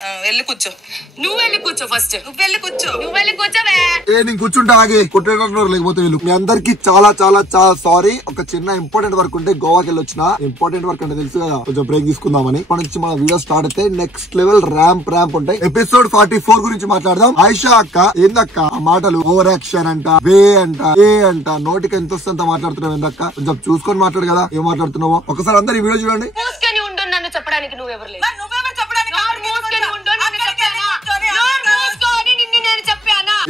వెళ్ళి కూర్చో. నువ్వు వెళ్ళి కూర్చో. ఫస్ట్ నువ్వు వెళ్ళి కూర్చో. నువ్వు వెళ్ళి కూర్చోవే. నేను కూర్చుంటా ఆగే కొట్టేటట్లు లేకపోతే వీళ్ళు. మీ అందరికి చాలా చాలా చాలా సారీ. ఒక చిన్న ఇంపార్టెంట్ వర్క్ ఉంటే గోవాకి వెళ్ళి వచ్చిన. ఇంపార్టెంట్ వర్క్ అంటే తెలుసు కదా, కొంచెం బ్రేక్ తీసుకుందామని. ఇప్పటి నుంచి మన వీడియో స్టార్ట్ అయితే నెక్స్ట్ లెవెల్ ర్యాంప్ ఉంటాయి. ఎపిసోడ్ 44 గురించి మాట్లాడదాం. ఆయిషా అక్క ఏందక్క ఆ మాటలు? ఓవర్ యాక్షన్ అంట, వే అంట, ఏ అంట, నోటికి ఎంత వస్తుందంత మాట్లాడుతున్నావు. ఏందక్క కొంచెం చూసుకొని మాట్లాడు కదా ఏం మాట్లాడుతున్నావో. ఒకసారి అందరు ఈ వీడియో చూడండి. నన్ను చెప్పడానికి నువ్వెవరు లేదు.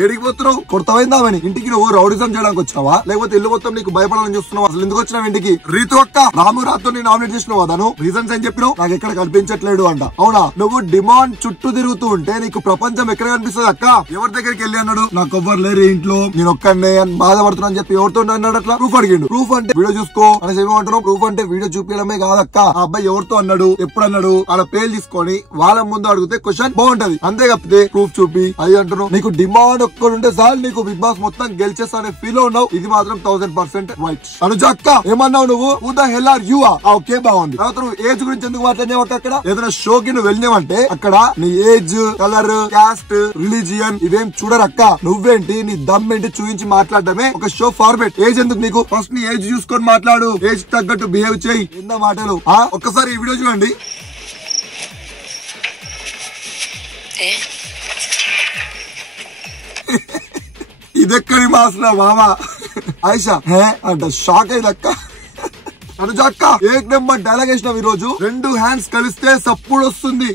ఎడిగిపోతున్నావు? కొడతామైందామని ఇంటికి నువ్వు రౌడిజం చేయడానికి వచ్చావా, లేకపోతే ఇల్లు మొత్తం నీకు భయపడాలని చూస్తున్నావు? అసలు ఎందుకు వచ్చినావు ఇంటికి? రీతు అక్క రాము రాతో నామినేట్ చేసినావు. అదను రీజన్స్ ఏం చెప్పినావు? నాకు ఎక్కడ కనిపించట్లేడు అంట. అవునా? నువ్వు డిమాండ్ చుట్టూ తిరుగుతూ ఉంటే నీకు ప్రపంచం ఎక్కడ కనిపిస్తుంది అక్క? ఎవరి దగ్గరికి వెళ్ళి అన్నాడు నాకు ఎవ్వరు లేరు ఇంట్లో, నేను ఒక్కడే అని బాధపడుతున్నా అని చెప్పి ఎవరితో అన్నాడు? అట్లా ప్రూఫ్ అడిగిండు. ప్రూఫ్ అంటే వీడియో చూసుకో అనేసి ఏమంటున్నావు? ప్రూఫ్ అంటే వీడియో చూపించడమే కాదక్క. ఆ అబ్బాయి ఎవరితో అన్నాడు, ఎప్పుడు అన్నాడు, ఆడ పేరు తీసుకొని వాళ్ళ ముందు అడిగితే క్వశ్చన్ బాగుంటది. అంతే కాకపోతే ప్రూఫ్ చూపి అది అంటున్నావు. నీకు డిమాండ్ ఒక్కడుంటే సార్ నీకు బిగ్ బాస్ మొత్తం గెలిచేస్తా అనే ఫీల్ లో ఉన్నావు. ఇది మాత్రం 1000% రైట్. అనుజ అక్క ఏమన్నావు నువ్వు? Who the hell are you? Okay బాగుంది. తర్వాత నువ్వు ఏజ్ గురించి ఎందుకు మాట్లాడినావు అక్కడ? ఏదైనా షోకి నువ్వు వెళ్ళినావంటే అక్కడ నీ ఏజ్, కలర్, క్యాస్ట్, రిలీజియన్ ఇవేం చూడరక్క. నువ్వేంటి నీ దమ్ ఏంటి చూపించి మాట్లాడడమే ఒక షో ఫార్మేట్. ఏజ్ ఎందుకు నీకు? ఫస్ట్ నీ ఏజ్ చూసుకొని మాట్లాడు. ఏజ్ తగ్గట్టు బిహేవ్ చేయి. ఎన్న మాటలు. ఒక్కసారి ఈ వీడియో చూడండి. ఇదెక్కడి మాసరా మామ? ఆయిషా హే అంట షాక్ అయిందక్క. అనుజ అక్క ఏక్ నెంబర్ డైలాగ్ వేసినావు ఈ రోజు. 2 హ్యాండ్స్ కలిస్తే సప్పుడు వస్తుంది.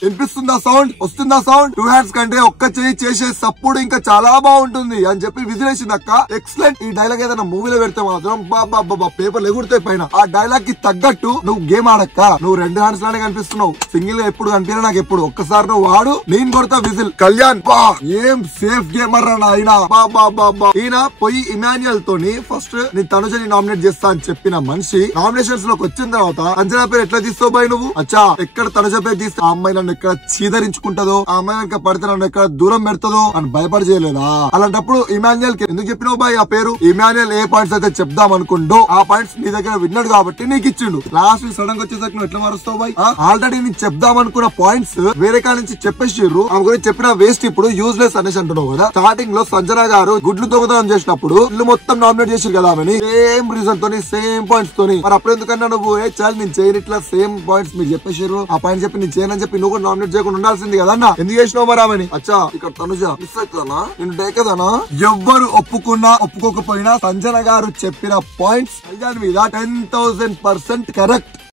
వినిపిస్తుందా సౌండ్? వస్తుందా సౌండ్? 2 హ్యాండ్స్ కంటే ఒక్క చేయి చేసే సప్పుడు ఇంకా చాలా బాగుంటుంది అని చెప్పి విజిలేసింది అక్క. ఎక్సలెంట్. ఈ డైలాగ్ ఏదైనా మూవీలో పెడితే మాత్రం బాబా పేపర్లు ఎగురుతాయి పైన. ఆ డైలాగ్ కి తగ్గట్టు నువ్వు గేమ్ ఆడక్క. నువ్వు 2 హ్యాండ్స్ లానే కనిపిస్తున్నావు. సింగిల్ గా ఎప్పుడు కనిపించా నాకు ఎప్పుడు. ఒక్కసారి నువ్వు వాడు, నేను కొడతా విజిల్. కళ్యాణ్ బా ఏం సేఫ్ గేమర్ అన్న ఆయన. బాబా ఈయన పోయి ఇమాన్యుయల్ తోని ఫస్ట్ నేను తనుజని నామినేట్ చేస్తా అని చెప్పిన మనిషి నామినేషన్స్ లోకి వచ్చిన తర్వాత అంజనా పేరు ఎట్లా తీస్తావు బాయ్ నువ్వు? అచ్చా ఎక్కడ తనుజ పేరు తీస్తే ఆ అమ్మాయి ఎక్కడ చీదరించుకుంటదో, ఆ అమ్మాయి వెనక పడితే నన్ను ఎక్కడ దూరం పెడతదో అని భయపడి చేయలేదా? అలాంటప్పుడు ఇమాన్యుయల్ కి ఎందుకు చెప్పినావు బాయ్ ఆ పేరు? ఇమాన్యుయల్ ఏ పాయింట్స్ అయితే చెప్దాం అనుకుంటో ఆ పాయింట్స్ నీ దగ్గర విన్నాడు కాబట్టి నీకు ఇచ్చిండు. లాస్ట్ సడన్ గా వచ్చేసరికి నువ్వు ఎట్లా మారుస్తావు బాయ్? ఆల్రెడీ నేను చెప్దాం అనుకున్న పాయింట్స్ వేరే కాడ నుంచి చెప్పేసిర్రు. ఆమె గురించి చెప్పిన వేస్ట్ ఇప్పుడు యూజ్లెస్ అనేసి అంటున్నావు కదా. స్టార్టింగ్ లో సంజన గారు గుడ్లు దొంగతనం చేసినప్పుడు ఇల్లు మొత్తం నామినేట్ చేసిరు కదా ఆమెని. సేమ్ రీజన్ తోని సేమ్ పాయింట్స్ తోని. మరి అప్పుడు ఎందుకన్నా నువ్వు చాలు నేను చేయను ఇట్లా సేమ్ పాయింట్స్ మీరు చెప్పేసారు. ఆ పాయింట్ చెప్పి నేను చేయనని చెప్పి నువ్వు నామినేట్ చేయకుండా ఉండాల్సింది కదా అన్న. ఎందుకు చేసినావు మరి ఆమెని? అచ్చా ఇక్కడ తనుజ మిస్ అవుతుందా? నేను డేకదానా? ఎవ్వరు ఒప్పుకున్నా ఒప్పుకోకపోయినా సంజన గారు చెప్పిన పాయింట్స్ మీద 10,000% కరెక్ట్.